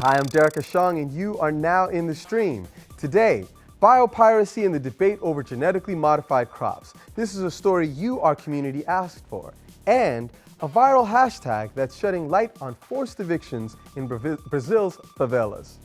Hi, I'm Derek Ashong, and you are now in the stream. Today, biopiracy and the debate over genetically modified crops. This is a story you, our community, asked for. And a viral hashtag that's shedding light on forced evictions in Brazil's favelas.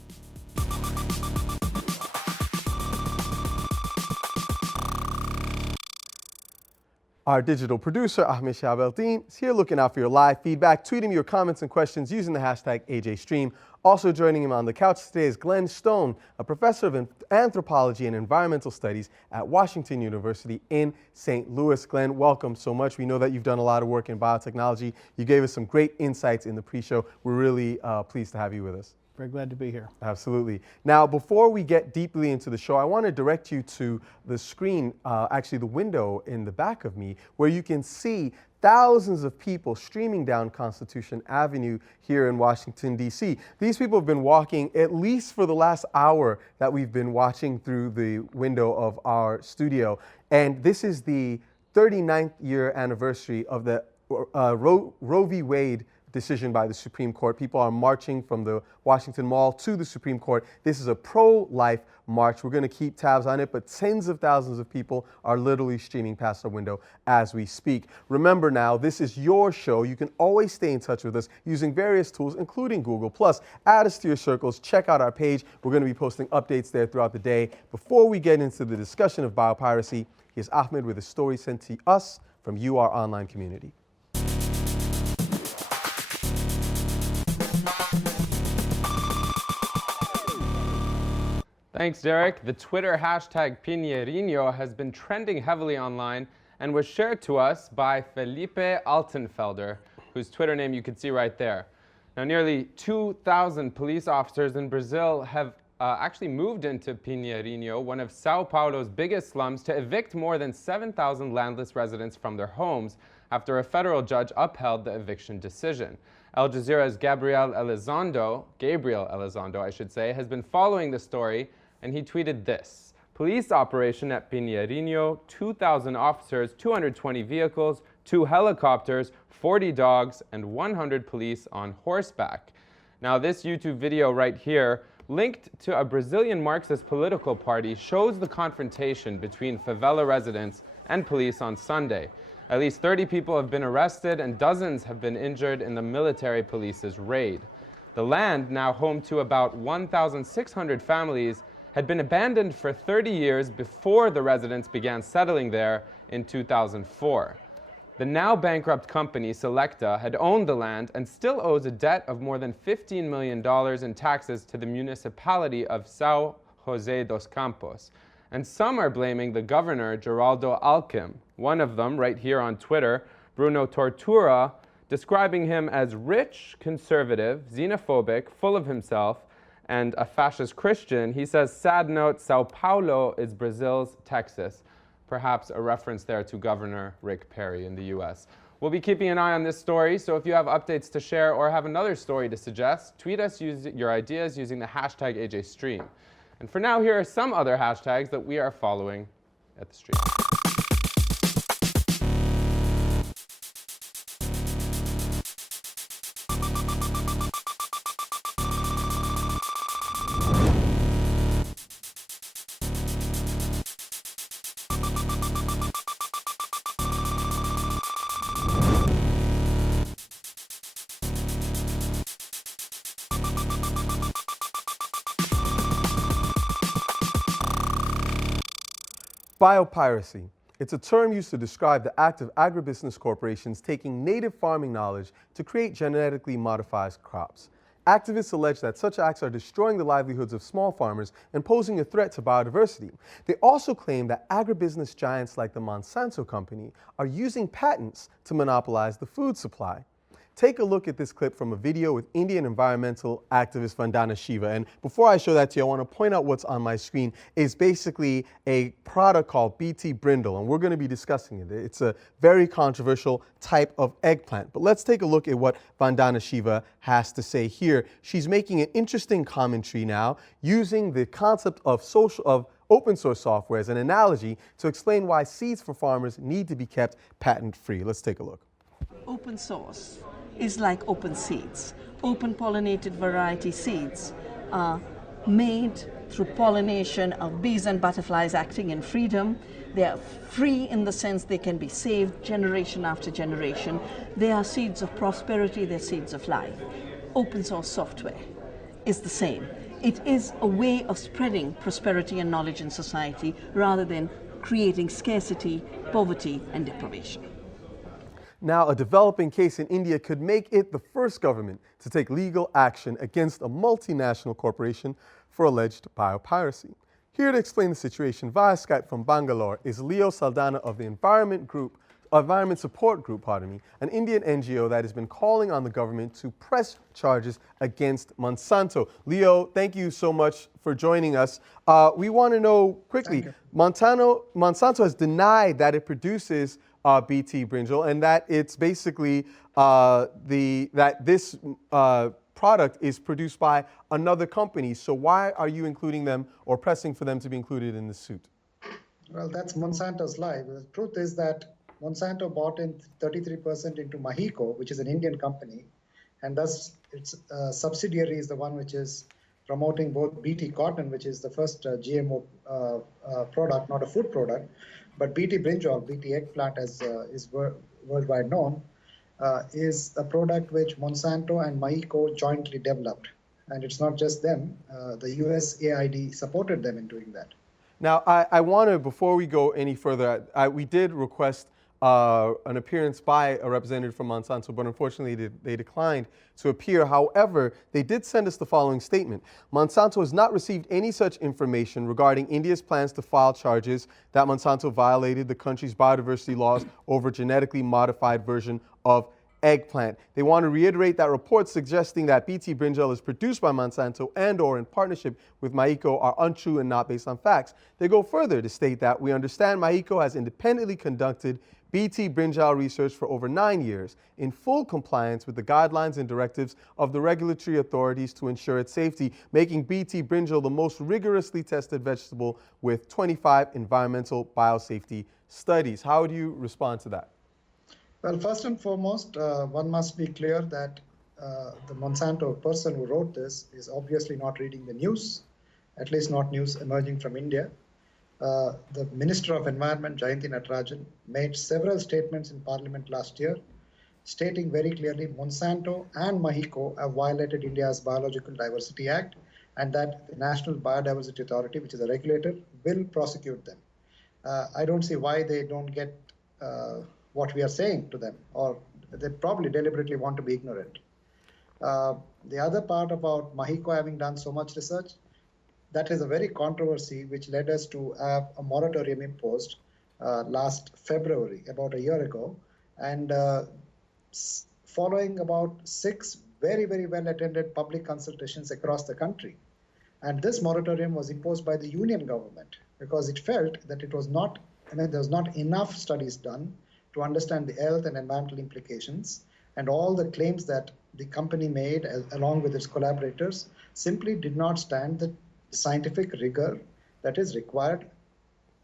Our digital producer, Ahmed Shabeldin, is here looking out for your live feedback. Tweet him your comments and questions using the hashtag AJStream. Also joining him on the couch today is Glenn Stone, a professor of anthropology and environmental studies at Washington University in St. Louis. Glenn, welcome so much. We know that you've done a lot of work in biotechnology. You gave us some great insights in the pre-show. We're really pleased to have you with us. Very glad to be here. Absolutely. Now, before we get deeply into the show, I want to direct you to the screen, actually the window in the back of me, where you can see thousands of people streaming down Constitution Avenue here in Washington, D.C. These people have been walking at least for the last hour that we've been watching through the window of our studio. And this is the 39th year anniversary of the Roe v. Wade decision by the Supreme Court. People are marching from the Washington Mall to the Supreme Court. This is a pro-life march. We're going to keep tabs on it, but tens of thousands of people are literally streaming past our window as we speak. Remember now, this is your show. You can always stay in touch with us using various tools, including Google+. Add us to your circles. Check out our page. We're going to be posting updates there throughout the day. Before we get into the discussion of biopiracy, here's Ahmed with a story sent to us from you, our online community. Thanks, Derek. The Twitter hashtag Pinheirinho has been trending heavily online and was shared to us by Felipe Altenfelder, whose Twitter name you can see right there. Now, nearly 2,000 police officers in Brazil have actually moved into Pinheirinho, one of Sao Paulo's biggest slums, to evict more than 7,000 landless residents from their homes after a federal judge upheld the eviction decision. Al Jazeera's Gabriel Elizondo, has been following the story, and he tweeted this: police operation at Pinheirinho, 2,000 officers, 220 vehicles, 2 helicopters, 40 dogs, and 100 police on horseback. Now, this YouTube video right here, linked to a Brazilian Marxist political party, shows the confrontation between favela residents and police on Sunday. At least 30 people have been arrested and dozens have been injured in the military police's raid. The land, now home to about 1,600 families, had been abandoned for 30 years before the residents began settling there in 2004. The now bankrupt company, Selecta, had owned the land and still owes a debt of more than $15 million in taxes to the municipality of São José dos Campos. And some are blaming the governor, Geraldo Alckmin. One of them, right here on Twitter, Bruno Tortura, describing him as rich, conservative, xenophobic, full of himself, and a fascist Christian. He says, sad note, Sao Paulo is Brazil's Texas. Perhaps a reference there to Governor Rick Perry in the US. We'll be keeping an eye on this story, so if you have updates to share or have another story to suggest, tweet us your ideas using the hashtag AJStream. And for now, here are some other hashtags that we are following at the stream. Biopiracy. It's a term used to describe the act of agribusiness corporations taking native farming knowledge to create genetically modified crops. Activists allege that such acts are destroying the livelihoods of small farmers and posing a threat to biodiversity. They also claim that agribusiness giants like the Monsanto company are using patents to monopolize the food supply. Take a look at this clip from a video with Indian environmental activist Vandana Shiva. And before I show that to you, I want to point out what's on my screen is basically a product called BT Brindle, and we're going to be discussing it. It's a very controversial type of eggplant. But let's take a look at what Vandana Shiva has to say here. She's making an interesting commentary now using the concept of open source software as an analogy to explain why seeds for farmers need to be kept patent free. Let's take a look. Open source is like open seeds. open pollinated variety seeds are made through pollination of bees and butterflies acting in freedom. They are free in the sense they can be saved generation after generation. They are seeds of prosperity, they're seeds of life. Open source software is the same. It is a way of spreading prosperity and knowledge in society rather than creating scarcity, poverty, and deprivation. Now, a developing case in India could make it the first government to take legal action against a multinational corporation for alleged biopiracy. Here to explain the situation via Skype from Bangalore is Leo Saldana of the Environment Support Group, an Indian NGO that has been calling on the government to press charges against Monsanto. Leo, thank you so much for joining us. We want to know quickly, Monsanto has denied that it produces BT brinjal and that it's basically that this product is produced by another company. So why are you including them or pressing for them to be included in the suit? Well, that's Monsanto's lie. The truth is that Monsanto bought in 33% into Mahiko, which is an Indian company, and thus its subsidiary is the one which is promoting both BT cotton, which is the first GMO product, not a food product, but BT brinjal, BT eggplant, as is worldwide known, is a product which Monsanto and Mahiko jointly developed. And it's not just them. The USAID supported them in doing that. Now, I want to, before we go any further, we did request an appearance by a representative from Monsanto, but unfortunately they declined to appear. However, they did send us the following statement. Monsanto has not received any such information regarding India's plans to file charges that Monsanto violated the country's biodiversity laws over genetically modified version of eggplant. They want to reiterate that reports suggesting that BT brinjal is produced by Monsanto and or in partnership with Mahiko are untrue and not based on facts. They go further to state that we understand Mahiko has independently conducted BT brinjal research for over 9 years in full compliance with the guidelines and directives of the regulatory authorities to ensure its safety, making BT brinjal the most rigorously tested vegetable with 25 environmental biosafety studies. How would you respond to that? Well, first and foremost, one must be clear that the Monsanto person who wrote this is obviously not reading the news, at least not news emerging from India. The Minister of Environment, Jayanti Natarajan, made several statements in Parliament last year, stating very clearly Monsanto and Mahiko have violated India's Biological Diversity Act, and that the National Biodiversity Authority, which is a regulator, will prosecute them. I don't see why they don't get what we are saying to them, or they probably deliberately want to be ignorant. The other part about Mahiko having done so much research, that is a very controversy which led us to have a moratorium imposed last February, about a year ago, and following about 6 very, very well-attended public consultations across the country. And this moratorium was imposed by the union government because it felt that it was not, there was not enough studies done to understand the health and environmental implications, and all the claims that the company made along with its collaborators simply did not stand the scientific rigor that is required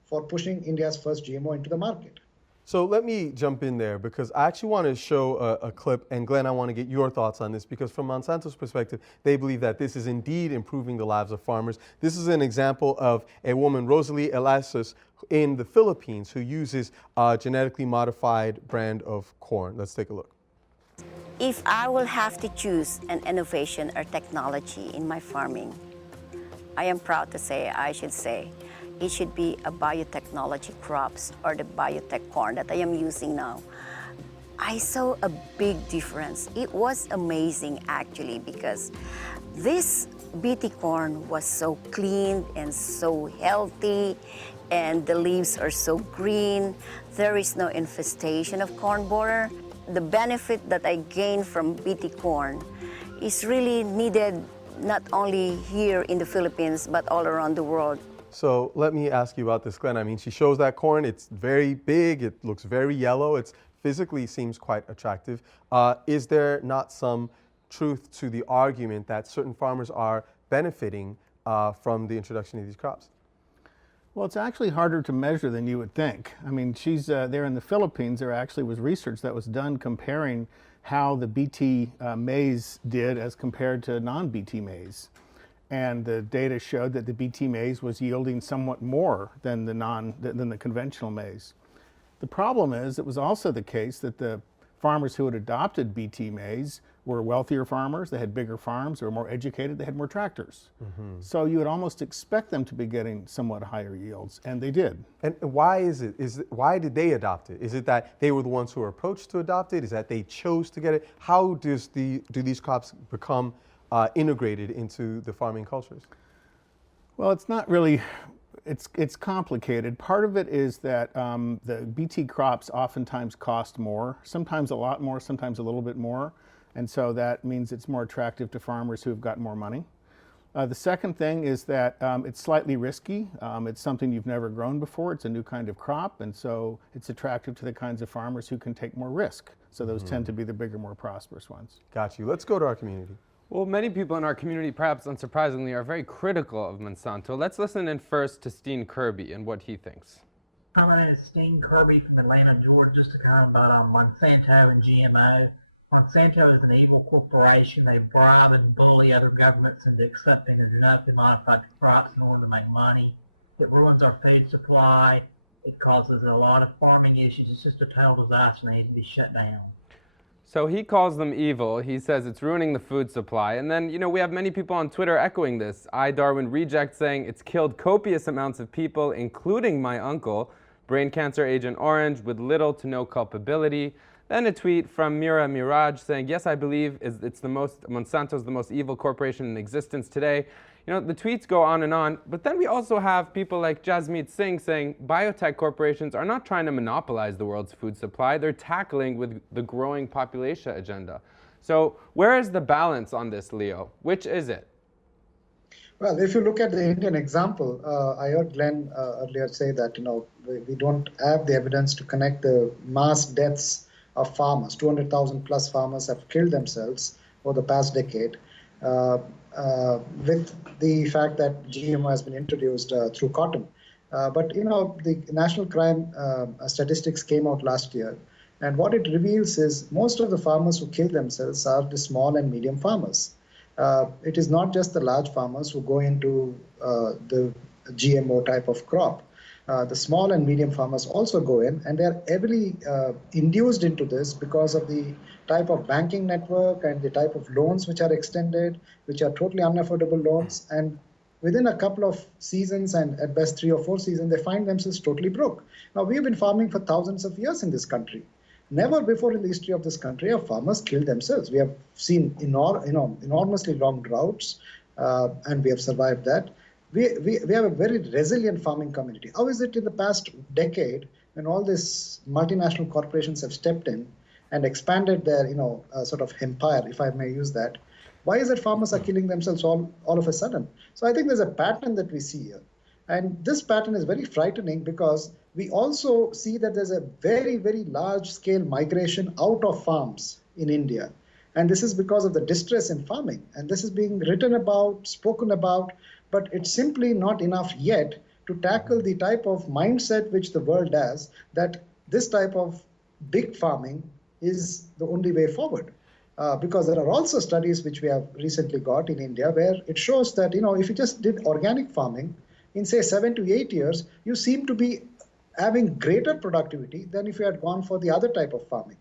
for pushing India's first GMO into the market. So let me jump in there because I actually want to show a clip, and Glenn, I want to get your thoughts on this because from Monsanto's perspective, they believe that this is indeed improving the lives of farmers. This is an example of a woman, Rosalie Elasus, in the Philippines who uses a genetically modified brand of corn. Let's take a look. If I will have to choose an innovation or technology in my farming, I am proud to say, I should say, it should be a biotechnology crops or the biotech corn that I am using now. I saw a big difference. It was amazing actually because this BT corn was so clean and so healthy, and the leaves are so green. There is no infestation of corn borer. The benefit that I gained from BT corn is really needed not only here in the Philippines, but all around the world. So let me ask you about this, Glenn. I mean, she shows that corn. It's very big. It looks very yellow. It physically seems quite attractive. Is there not some truth to the argument that certain farmers are benefiting from the introduction of these crops? Well, it's actually harder to measure than you would think. I mean, she's there in the Philippines. There actually was research that was done comparing how the BT maize did as compared to non-BT maize. And the data showed that the BT maize was yielding somewhat more than the conventional maize. The problem is, it was also the case that the farmers who had adopted BT maize were wealthier farmers, they had bigger farms, they were more educated, they had more tractors. So you would almost expect them to be getting somewhat higher yields, and they did. And why is it? Why did they adopt it? Is it that they were the ones who were approached to adopt it? Is that they chose to get it? How do these crops become integrated into the farming cultures? Well, it's not really, it's complicated. Part of it is that the BT crops oftentimes cost more, sometimes a lot more, sometimes a little bit more. And so that means it's more attractive to farmers who've got more money. The second thing is that it's slightly risky. It's something you've never grown before. It's a new kind of crop, and so it's attractive to the kinds of farmers who can take more risk. So those tend to be the bigger, more prosperous ones. Got you. Let's go to our community. Well, many people in our community, perhaps unsurprisingly, are very critical of Monsanto. Let's listen in first to Steen Kirby and what he thinks. My name is Steen Kirby from Atlanta, Georgia. Just to comment about Monsanto and GMO. Monsanto is an evil corporation. They bribe and bully other governments into accepting the genetically modified crops in order to make money. It ruins our food supply. It causes a lot of farming issues. It's just a total disaster and it needs to be shut down. So he calls them evil. He says it's ruining the food supply. And then, we have many people on Twitter echoing this. Darwin Reject saying it's killed copious amounts of people, including my uncle, brain cancer Agent Orange, with little to no culpability. Then a tweet from Mira Miraj saying, yes, I believe Monsanto's the most evil corporation in existence today. The tweets go on, but then we also have people like Jasmeet Singh saying biotech corporations are not trying to monopolize the world's food supply, they're tackling with the growing population agenda. So where is the balance on this, Leo? Which is it? Well, if you look at the Indian example, I heard Glenn earlier say that, we don't have the evidence to connect the mass deaths of farmers. 200,000 plus farmers have killed themselves over the past decade. With the fact that GMO has been introduced through cotton. But, the national crime statistics came out last year. And what it reveals is most of the farmers who kill themselves are the small and medium farmers. It is not just the large farmers who go into the GMO type of crop. The small and medium farmers also go in, and they're heavily induced into this because of the type of banking network and the type of loans which are extended, which are totally unaffordable loans. And within a couple of seasons, and at best 3 or 4 seasons, they find themselves totally broke. Now, we've been farming for thousands of years in this country. Never before in the history of this country have farmers killed themselves. We have seen enormously long droughts, and we have survived that. We have a very resilient farming community. How is it in the past decade, when all these multinational corporations have stepped in and expanded their, sort of empire, if I may use that, why is it farmers are killing themselves all of a sudden? So I think there's a pattern that we see here. And this pattern is very frightening because we also see that there's a very, very large-scale migration out of farms in India. And this is because of the distress in farming. And this is being written about, spoken about, but it's simply not enough yet to tackle the type of mindset which the world has, that this type of big farming is the only way forward. Because there are also studies which we have recently got in India where it shows that, if you just did organic farming, in say 7 to 8 years, you seem to be having greater productivity than if you had gone for the other type of farming.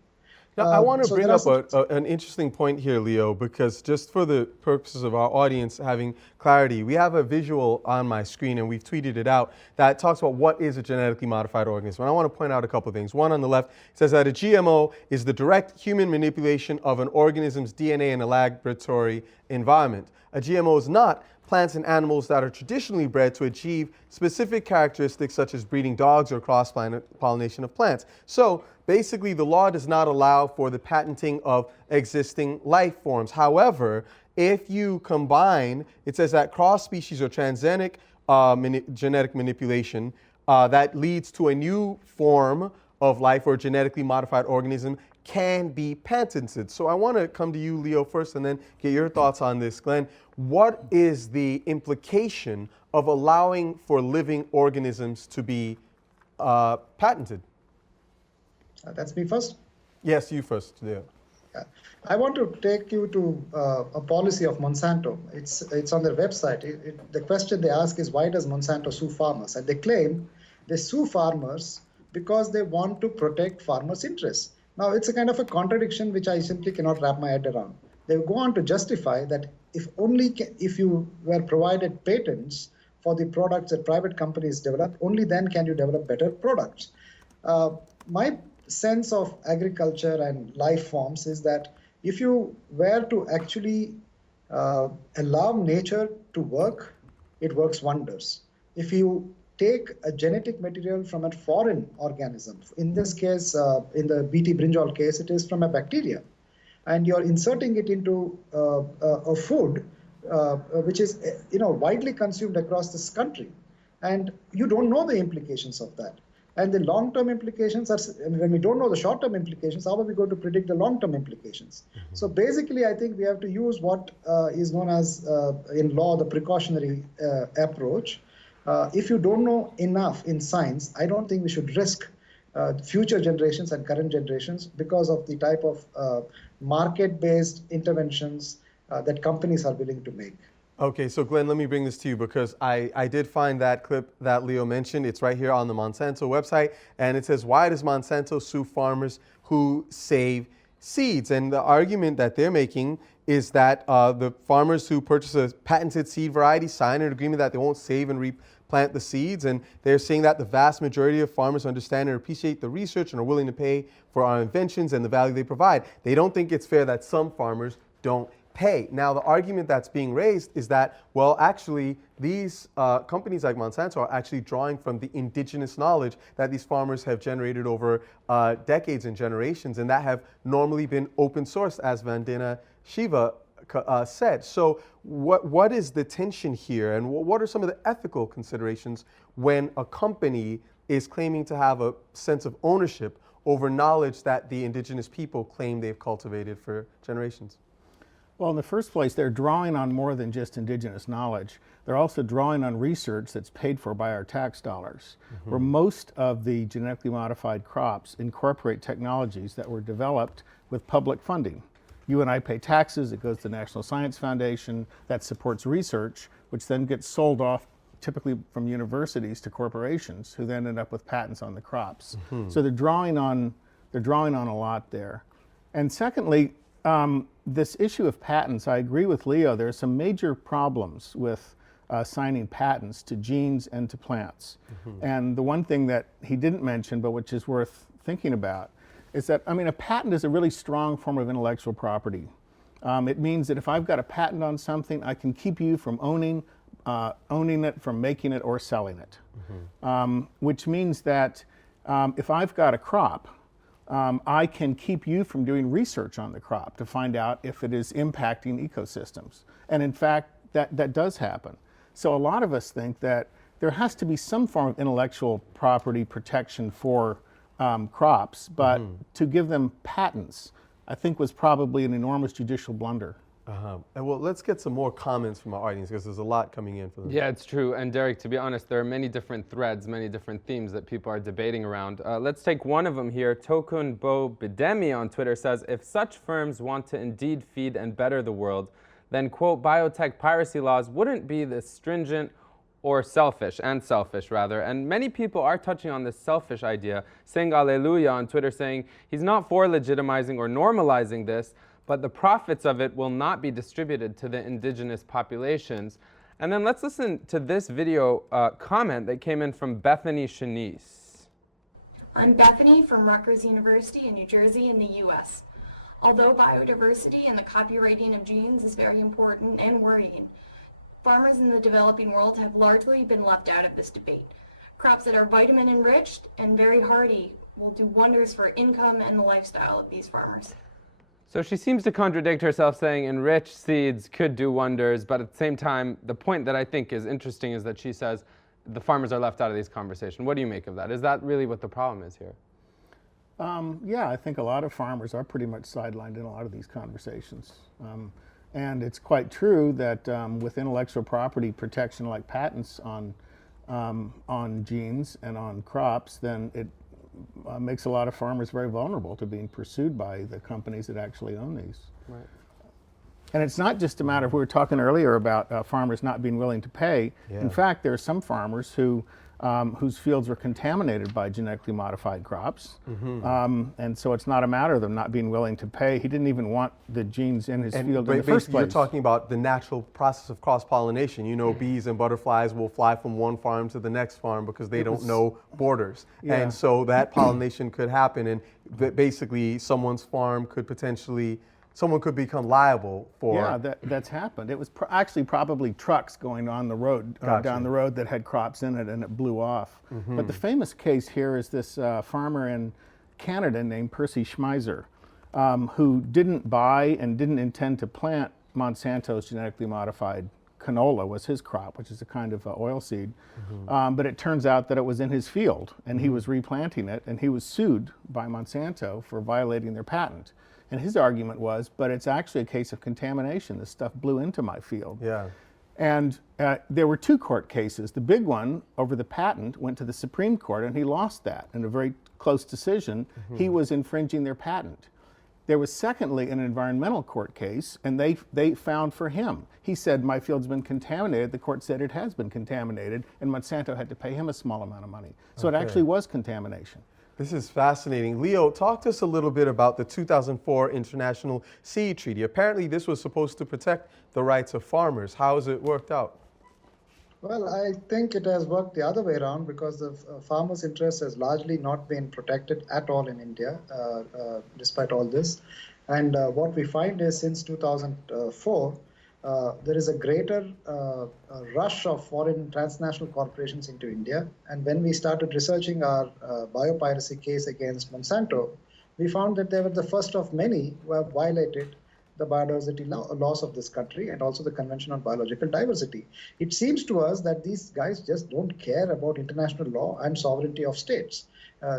Now, I want to bring up an interesting point here, Leo, because just for the purposes of our audience having clarity, we have a visual on my screen, and we've tweeted it out, that talks about what is a genetically modified organism. And I want to point out a couple of things. One, on the left, says that a GMO is the direct human manipulation of an organism's DNA in a laboratory environment. A GMO is not plants and animals that are traditionally bred to achieve specific characteristics such as breeding dogs or cross-pollination of plants. So basically, the law does not allow for the patenting of existing life forms. However, if you combine, it says that cross-species or transgenic genetic manipulation that leads to a new form of life or genetically modified organism can be patented. So I want to come to you, Leo, first, and then get your thoughts on this. Glenn, what is the implication of allowing for living organisms to be patented? That's me first. Yes, you first, Leo. Yeah. I want to take you to a policy of Monsanto. It's on their website. The question they ask is, why does Monsanto sue farmers? And they claim they sue farmers because they want to protect farmers' interests. Now, it's a kind of a contradiction which I simply cannot wrap my head around. They go on to justify that if you were provided patents for the products that private companies develop, only then can you develop better products. My sense of agriculture and life forms is that if you were to actually allow nature to work, it works wonders. If you take a genetic material from a foreign organism, in this case, in the BT brinjal case, it is from a bacteria, and you're inserting it into a food which is widely consumed across this country, and you don't know the implications of that. And the long-term implications are, when we don't know the short-term implications, how are we going to predict the long-term implications? Mm-hmm. So basically, I think we have to use what is known as, in law, the precautionary approach. If you don't know enough in science, I don't think we should risk future generations and current generations because of the type of market-based interventions that companies are willing to make. Okay, so Glenn, let me bring this to you because I did find that clip that Leo mentioned. It's right here on the Monsanto website, and it says, why does Monsanto sue farmers who save seeds? And the argument that they're making is that the farmers who purchase a patented seed variety sign an agreement that they won't save and replant the seeds, and they're saying that the vast majority of farmers understand and appreciate the research and are willing to pay for our inventions and the value they provide. They don't think it's fair that some farmers don't pay. Now, the argument that's being raised is that, well, actually, these companies like Monsanto are actually drawing from the indigenous knowledge that these farmers have generated over decades and generations, and that have normally been open source, as Vandana Shiva said. So what is the tension here, and what are some of the ethical considerations when a company is claiming to have a sense of ownership over knowledge that the indigenous people claim they've cultivated for generations? Well, in the first place, they're drawing on more than just indigenous knowledge. They're also drawing on research that's paid for by our tax dollars, where most of the genetically modified crops incorporate technologies that were developed with public funding. You and I pay taxes, it goes to the National Science Foundation, that supports research, which then gets sold off typically from universities to corporations who then end up with patents on the crops. So they're drawing on a lot there. And secondly, this issue of patents, I agree with Leo, there are some major problems with assigning patents to genes and to plants. And the one thing that he didn't mention, but which is worth thinking about, is that, I mean, a patent is a really strong form of intellectual property. It means that if I've got a patent on something, I can keep you from owning it, from making it, or selling it. Which means that if I've got a crop, I can keep you from doing research on the crop to find out if it is impacting ecosystems. And in fact, that does happen. So a lot of us think that there has to be some form of intellectual property protection for crops, but to give them patents, I think was probably an enormous judicial blunder. And well, let's get some more comments from our audience because there's a lot coming in for them. Yeah, it's true. And Derek, to be honest, there are many different threads, many different themes that people are debating around. Let's take one of them here. Tokun Bo Bidemi on Twitter says, if such firms want to indeed feed and better the world, then, quote, biotech piracy laws wouldn't be this stringent or selfish, rather. And many people are touching on this selfish idea. Sing Alleluia on Twitter saying, he's not for legitimizing or normalizing this, but the profits of it will not be distributed to the indigenous populations. And then let's listen to this video comment that came in from Bethany Shanice. I'm Bethany from Rutgers University in New Jersey in the US. Although biodiversity and the copyrighting of genes is very important and worrying, farmers in the developing world have largely been left out of this debate. Crops that are vitamin enriched and very hardy will do wonders for income and the lifestyle of these farmers. So she seems to contradict herself, saying enriched seeds could do wonders, but at the same time, the point that I think is interesting is that she says the farmers are left out of these conversations. What do you make of that? Is that really what the problem is here? Yeah, I think a lot of farmers are pretty much sidelined in a lot of these conversations. And it's quite true that with intellectual property protection like patents on genes and on crops, then makes a lot of farmers very vulnerable to being pursued by the companies that actually own these. Right. And it's not just a matter of, we were talking earlier about farmers not being willing to pay. Yeah. In fact, there are some farmers who, whose fields were contaminated by genetically modified crops. And so it's not a matter of them not being willing to pay. He didn't even want the genes in his field in the first place. You're talking about the natural process of cross-pollination. You know, bees and butterflies will fly from one farm to the next farm because they don't know borders. Yeah. And so that pollination could happen, and basically someone's farm could potentially, someone could become liable for. Yeah, that's happened. It was actually probably trucks going on the road, Gotcha. down the road that had crops in it, and it blew off. But the famous case here is this farmer in Canada named Percy Schmeiser, who didn't buy and didn't intend to plant Monsanto's genetically modified canola, was his crop, which is a kind of oil seed. But it turns out that it was in his field, and he was replanting it, and he was sued by Monsanto for violating their patent. And his argument was, but it's actually a case of contamination. This stuff blew into my field. Yeah. And there were 2 court cases. The big one over the patent went to the Supreme Court, and he lost that in a very close decision. He was infringing their patent. There was secondly an environmental court case, and they found for him. He said, my field's been contaminated. The court said it has been contaminated, and Monsanto had to pay him a small amount of money. So it actually was contamination. This is fascinating. Leo, talk to us a little bit about the 2004 International Seed Treaty. Apparently this was supposed to protect the rights of farmers. How has it worked out? Well, I think it has worked the other way around, because the farmers' interest has largely not been protected at all in India, despite all this. And what we find is, since 2004, there is a greater rush of foreign transnational corporations into India. And when we started researching our biopiracy case against Monsanto, we found that they were the first of many who have violated the biodiversity laws of this country, and also the Convention on Biological Diversity. It seems to us that these guys just don't care about international law and sovereignty of states.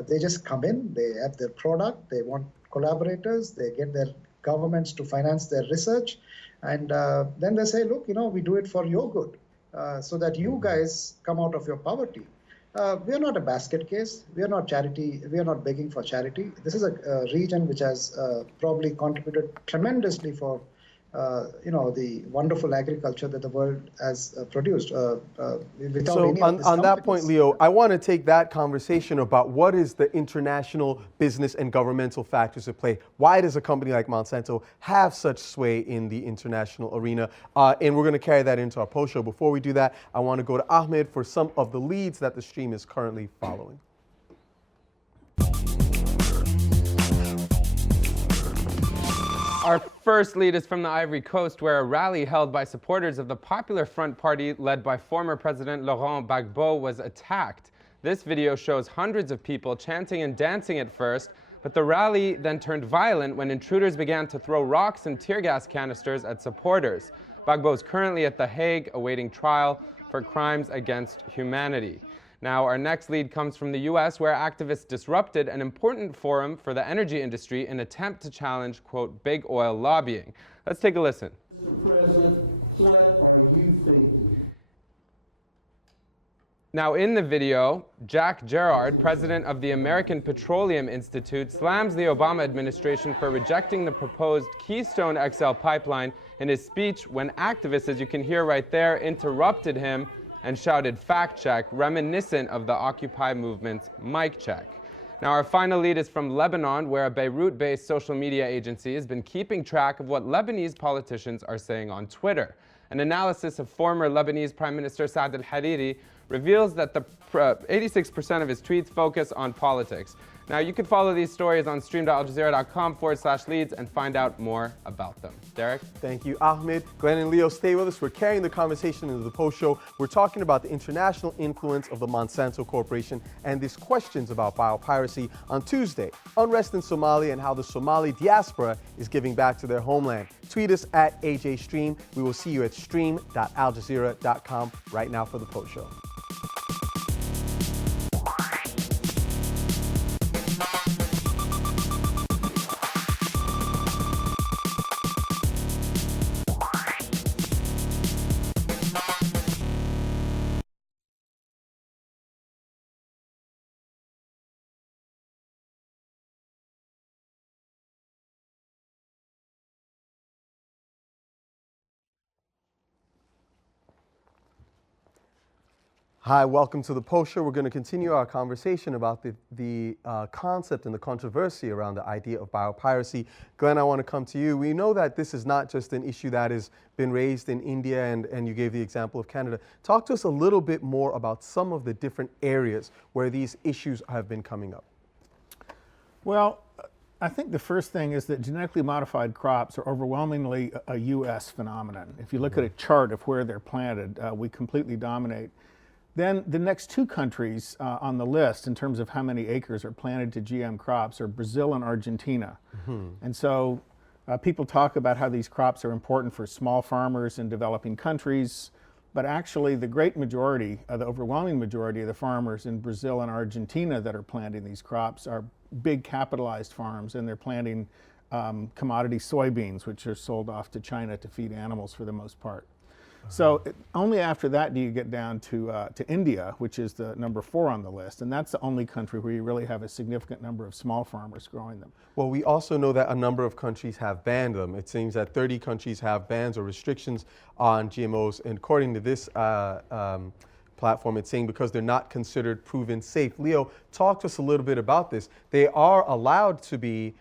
They just come in, they have their product, they want collaborators, they get their governments to finance their research, and then they say, look, we do it for your good, so that you guys come out of your poverty. We are not a basket case. We are not charity. We are not begging for charity. This is a region which has probably contributed tremendously for, the wonderful agriculture that the world has produced. Without So any of these on that point, companies. Leo, I want to take that conversation about what is the international business and governmental factors at play. Why does a company like Monsanto have such sway in the international arena? And we're going to carry that into our post show. Before we do that, I want to go to Ahmed for some of the leads that the stream is currently following. Our first lead is from the Ivory Coast, where a rally held by supporters of the Popular Front Party, led by former President Laurent Gbagbo, was attacked. This video shows hundreds of people chanting and dancing at first, but the rally then turned violent when intruders began to throw rocks and tear gas canisters at supporters. Gbagbo is currently at The Hague awaiting trial for crimes against humanity. Now, our next lead comes from the US, where activists disrupted an important forum for the energy industry in an attempt to challenge, quote, big oil lobbying. Let's take a listen. Mr. President, what are you thinking? Now, in the video, Jack Gerard, president of the American Petroleum Institute, slams the Obama administration for rejecting the proposed Keystone XL pipeline in his speech when activists, as you can hear right there, interrupted him and shouted fact check, reminiscent of the Occupy movement's mic check. Now, our final lead is from Lebanon, where a Beirut-based social media agency has been keeping track of what Lebanese politicians are saying on Twitter. An analysis of former Lebanese Prime Minister Saad al-Hariri reveals that 86% of his tweets focus on politics. Now, you can follow these stories on stream.aljazeera.com/leads and find out more about them. Derek? Thank you, Ahmed. Glenn and Leo, stay with us. We're carrying the conversation into the post show. We're talking about the international influence of the Monsanto Corporation and these questions about biopiracy. On Tuesday, unrest in Somalia and how the Somali diaspora is giving back to their homeland. Tweet us at AJStream. We will see you at stream.aljazeera.com right now for the post show. Hi, welcome to the Post Show. We're going to continue our conversation about the concept and the controversy around the idea of biopiracy. Glenn, I want to come to you. We know that this is not just an issue that has been raised in India, and you gave the example of Canada. Talk to us a little bit more about some of the different areas where these issues have been coming up. Well, I think the first thing is that genetically modified crops are overwhelmingly a U.S. phenomenon. If you look at a chart of where they're planted, we completely dominate. Then the next two countries on the list in terms of how many acres are planted to GM crops are Brazil and Argentina. And so people talk about how these crops are important for small farmers in developing countries, but actually the great majority, the overwhelming majority of the farmers in Brazil and Argentina that are planting these crops are big capitalized farms, and they're planting commodity soybeans, which are sold off to China to feed animals for the most part. So only after that do you get down to India, which is the number 4 on the list, and that's the only country where you really have a significant number of small farmers growing them. Well, we also know that a number of countries have banned them. It seems that 30 countries have bans or restrictions on GMOs, and according to this platform, it's saying because they're not considered proven safe. Leo, talk to us a little bit about this. They are allowed to be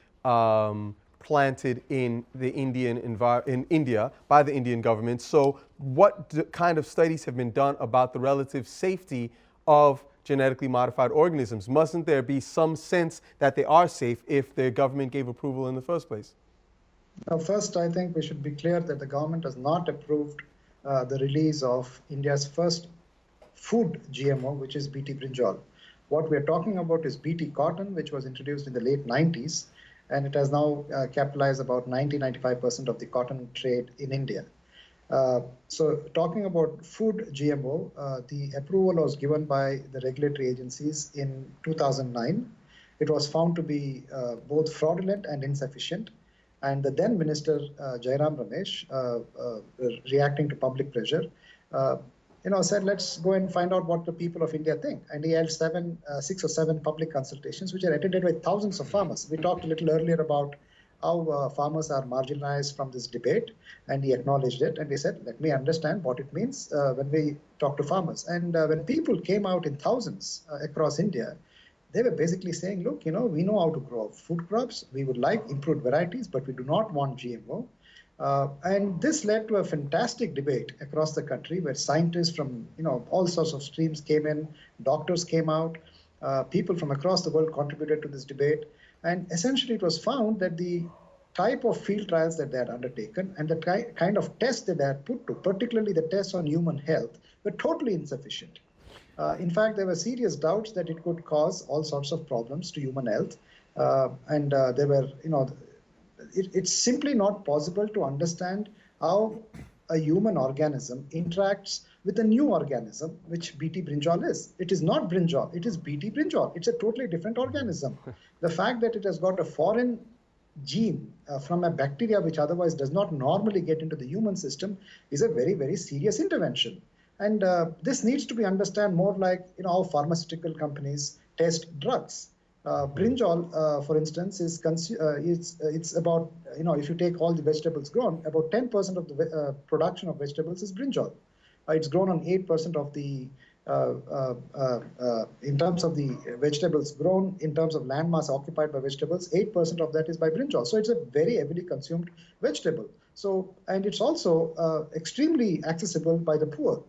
planted in the in India by the Indian government. So what kind of studies have been done about the relative safety of genetically modified organisms? Mustn't there be some sense that they are safe if the government gave approval in the first place? Now, first, I think we should be clear that the government has not approved the release of India's first food GMO, which is BT brinjal. What we're talking about is BT cotton, which was introduced in the late 90s. And it has now capitalized about 90-95% of the cotton trade in India. So talking about food GMO, the approval was given by the regulatory agencies in 2009. It was found to be both fraudulent and insufficient. And the then minister, Jairam Ramesh, reacting to public pressure, said, let's go and find out what the people of India think. And he held 6 or 7 public consultations, which are attended by thousands of farmers. We talked a little earlier about how farmers are marginalized from this debate, and he acknowledged it. And he said, let me understand what it means when we talk to farmers. And when people came out in thousands across India, they were basically saying, look, we know how to grow food crops. We would like improved varieties, but we do not want GMO. And this led to a fantastic debate across the country where scientists from all sorts of streams came in, doctors came out, people from across the world contributed to this debate. And essentially it was found that the type of field trials that they had undertaken and the kind of tests that they had put to, particularly the tests on human health, were totally insufficient. In fact, there were serious doubts that it could cause all sorts of problems to human health. And there were, it's simply not possible to understand how a human organism interacts with a new organism, which BT brinjal is. It is not brinjal, it is BT brinjal. It's a totally different organism. The fact that it has got a foreign gene from a bacteria which otherwise does not normally get into the human system is a very, very serious intervention. And this needs to be understood more like how pharmaceutical companies test drugs. Brinjal, for instance, it's about, if you take all the vegetables grown, about 10% of the production of vegetables is brinjal. It's grown on 8% of the, in terms of the vegetables grown, in terms of land mass occupied by vegetables, 8% of that is by brinjal. So it's a very heavily consumed vegetable. So, and it's also extremely accessible by the poor.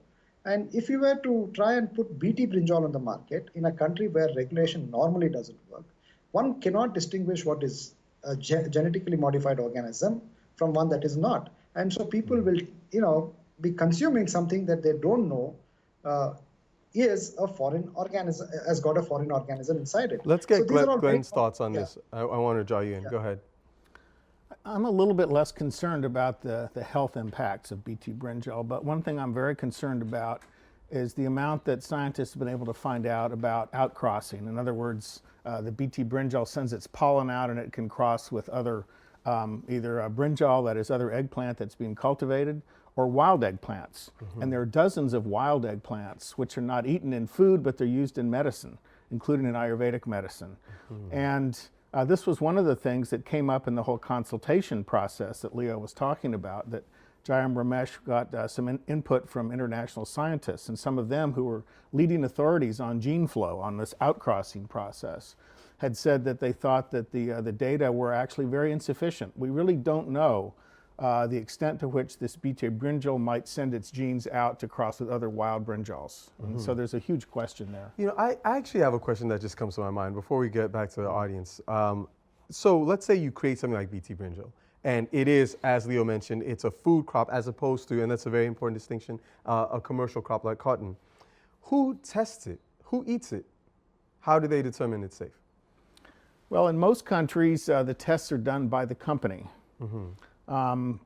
And if you were to try and put BT brinjal on the market in a country where regulation normally doesn't work, one cannot distinguish what is a genetically modified organism from one that is not. And so people will, be consuming something that they don't know is a foreign organism, has got a foreign organism inside it. Let's get Glenn's thoughts on this. I want to draw you in. Go ahead. I'm a little bit less concerned about the health impacts of BT brinjal, but one thing I'm very concerned about is the amount that scientists have been able to find out about outcrossing. In other words, the BT brinjal sends its pollen out and it can cross with other, either a brinjal, that is other eggplant that's being cultivated, or wild eggplants. And there are dozens of wild eggplants which are not eaten in food, but they're used in medicine, including in Ayurvedic medicine. And this was one of the things that came up in the whole consultation process that Leo was talking about, that Jayam Ramesh got some input from international scientists, and some of them who were leading authorities on gene flow, on this outcrossing process, had said that they thought that the data were actually very insufficient. We really don't know the extent to which this BT brinjal might send its genes out to cross with other wild brinjals. And so there's a huge question there. You know, I actually have a question that just comes to my mind before we get back to the audience. So let's say you create something like BT brinjal, and it is, as Leo mentioned, it's a food crop as opposed to, and that's a very important distinction, a commercial crop like cotton. Who tests it? Who eats it? How do they determine it's safe? Well, in most countries, the tests are done by the company.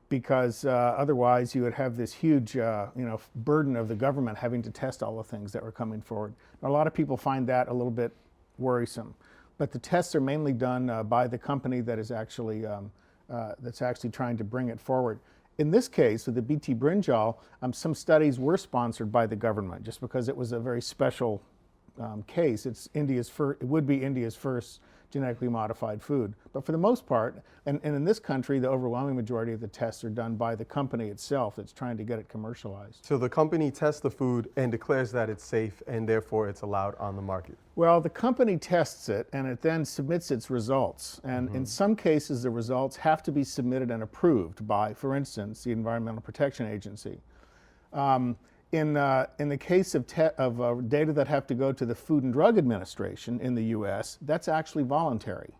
Because otherwise you would have this huge burden of the government having to test all the things that were coming forward. A lot of people find that a little bit worrisome, but the tests are mainly done by the company that is actually that's actually trying to bring it forward. In this case, with the BT brinjal, some studies were sponsored by the government just because it was a very special case. It would be India's first genetically modified food. But for the most part, and in this country, the overwhelming majority of the tests are done by the company itself that's trying to get it commercialized. So the company tests the food and declares that it's safe and therefore it's allowed on the market? Well, the company tests it and it then submits its results. And in some cases, the results have to be submitted and approved by, for instance, the Environmental Protection Agency. In the case of data that have to go to the Food and Drug Administration in the U.S., that's actually voluntary.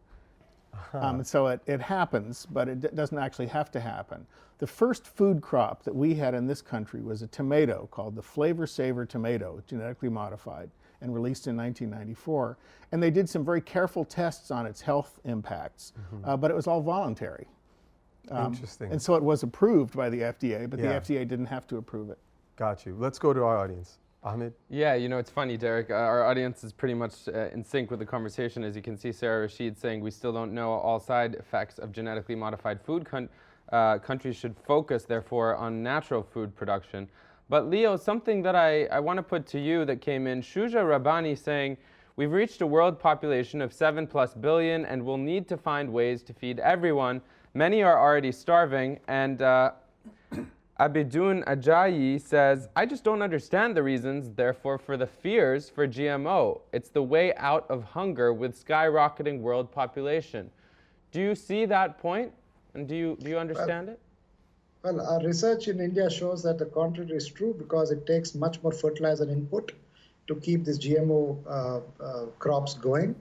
So it happens, but it doesn't actually have to happen. The first food crop that we had in this country was a tomato called the Flavor Savor tomato, genetically modified, and released in 1994. And they did some very careful tests on its health impacts, but it was all voluntary. Interesting. And so it was approved by the FDA, but Yeah. the FDA didn't have to approve it. Got you. Let's go to our audience. Ahmed? Yeah, you know, it's funny, Derek. Our audience is pretty much in sync with the conversation. As you can see, Sarah Rashid saying we still don't know all side effects of genetically modified food. Countries should focus, therefore, on natural food production. But Leo, something that I want to put to you that came in, Shuja Rabbani saying, we've reached a world population of 7+ billion and we'll need to find ways to feed everyone. Many are already starving, and Abidun Ajayi says, I just don't understand the reasons, therefore, for the fears for GMO. It's the way out of hunger with skyrocketing world population. Do you see that point? And do you understand it? Well, our research in India shows that the contrary is true because it takes much more fertilizer input to keep these GMO crops going.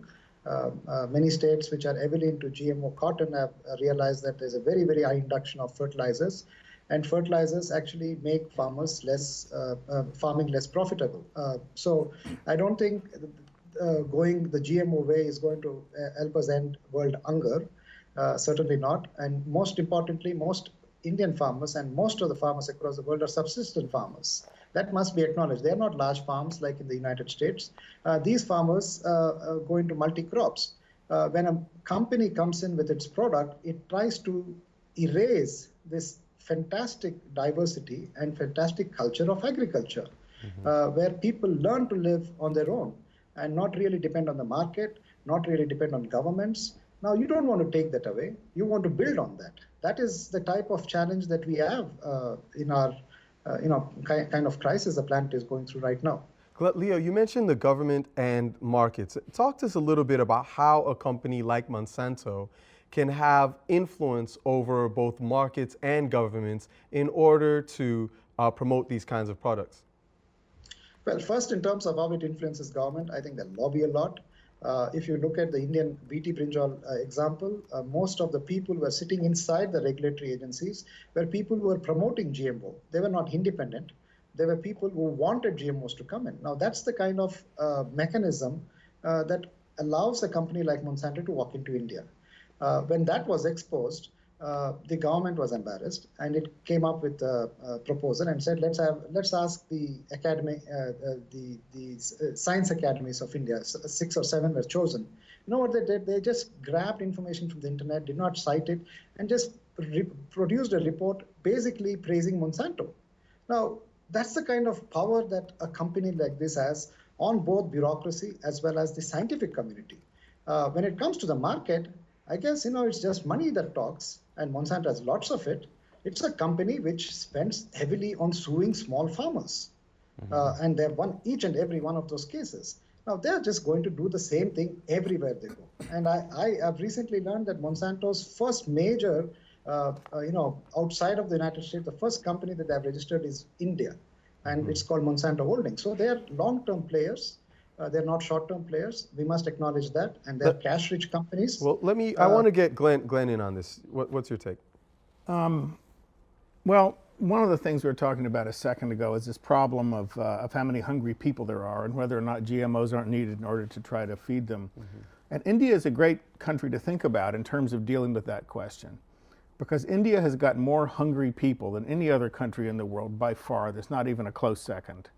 Many states which are heavily into GMO cotton have realized that there's a very, very high induction of fertilizers. And fertilizers actually make farmers farming less profitable. So I don't think going the GMO way is going to help us end world hunger. Certainly not. And most importantly, most Indian farmers and most of the farmers across the world are subsistence farmers. That must be acknowledged. They are not large farms like in the United States. These farmers go into multi-crops. When a company comes in with its product, it tries to erase this fantastic diversity and fantastic culture of agriculture, where people learn to live on their own and not really depend on the market, not really depend on governments. Now, you don't want to take that away. You want to build on that. That is the type of challenge that we have in our kind of crisis the planet is going through right now. Leo, you mentioned the government and markets. Talk to us a little bit about how a company like Monsanto can have influence over both markets and governments in order to promote these kinds of products. Well, first, in terms of how it influences government, I think they lobby a lot. If you look at the Indian BT brinjal example, most of the people who were sitting inside the regulatory agencies were people who were promoting GMO. They were not independent. They were people who wanted GMOs to come in. Now, that's the kind of mechanism that allows a company like Monsanto to walk into India. When that was exposed, the government was embarrassed, and it came up with a proposal and said, let's ask the academy, the science academies of India. 6 or 7 were chosen. You know what they did? They just grabbed information from the internet, did not cite it, and just produced a report basically praising Monsanto. Now, that's the kind of power that a company like this has on both bureaucracy as well as the scientific community. When it comes to the market, I guess, it's just money that talks, and Monsanto has lots of it. It's a company which spends heavily on suing small farmers. And they've won each and every one of those cases. Now they're just going to do the same thing everywhere they go. And I have recently learned that Monsanto's first major, outside of the United States, the first company that they've registered is India, and it's called Monsanto Holdings. So they're long-term players. They're not short-term players. We must acknowledge that, and they're cash-rich companies. Well, I want to get Glenn in on this. What's your take? Well, one of the things we were talking about a second ago is this problem of how many hungry people there are and whether or not GMOs aren't needed in order to try to feed them. And India is a great country to think about in terms of dealing with that question, because India has got more hungry people than any other country in the world by far. There's not even a close second.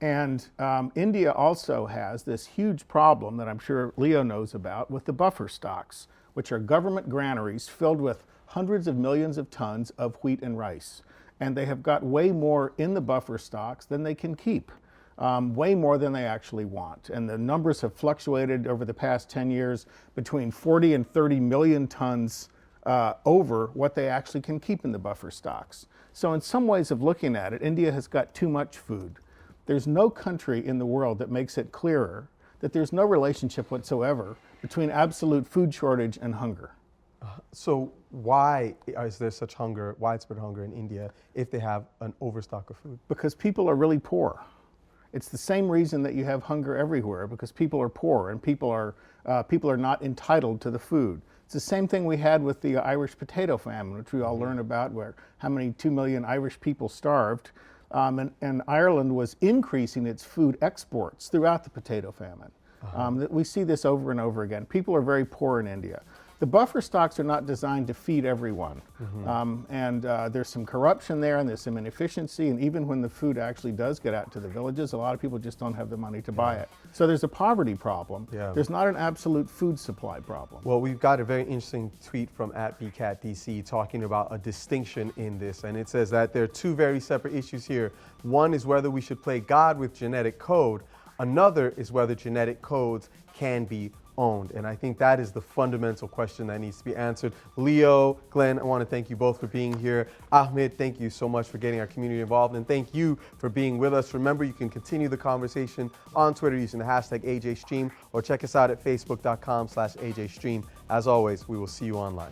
And India also has this huge problem that I'm sure Leo knows about with the buffer stocks, which are government granaries filled with hundreds of millions of tons of wheat and rice. And they have got way more in the buffer stocks than they can keep, way more than they actually want. And the numbers have fluctuated over the past 10 years between 40 and 30 million tons over what they actually can keep in the buffer stocks. So in some ways of looking at it, India has got too much food. There's no country in the world that makes it clearer that there's no relationship whatsoever between absolute food shortage and hunger. So why is there such hunger, widespread hunger in India, if they have an overstock of food? Because people are really poor. It's the same reason that you have hunger everywhere, because people are poor and people are not entitled to the food. It's the same thing we had with the Irish potato famine, which we all learn about, where how many 2 million Irish people starved. And Ireland was increasing its food exports throughout the potato famine. We see this over and over again. People are very poor in India. The buffer stocks are not designed to feed everyone. There's some corruption there and there's some inefficiency, and even when the food actually does get out to the villages, a lot of people just don't have the money to buy it. So there's a poverty problem. There's not an absolute food supply problem. Well, we've got a very interesting tweet from @BCatDC talking about a distinction in this, and it says that there are two very separate issues here. One is whether we should play God with genetic code. Another is whether genetic codes can be owned. And I think that is the fundamental question that needs to be answered. Leo, Glenn, I want to thank you both for being here. Ahmed, thank you so much for getting our community involved, and thank you for being with us. Remember, you can continue the conversation on Twitter using the hashtag AJStream, or check us out at facebook.com/AJStream. As always, we will see you online.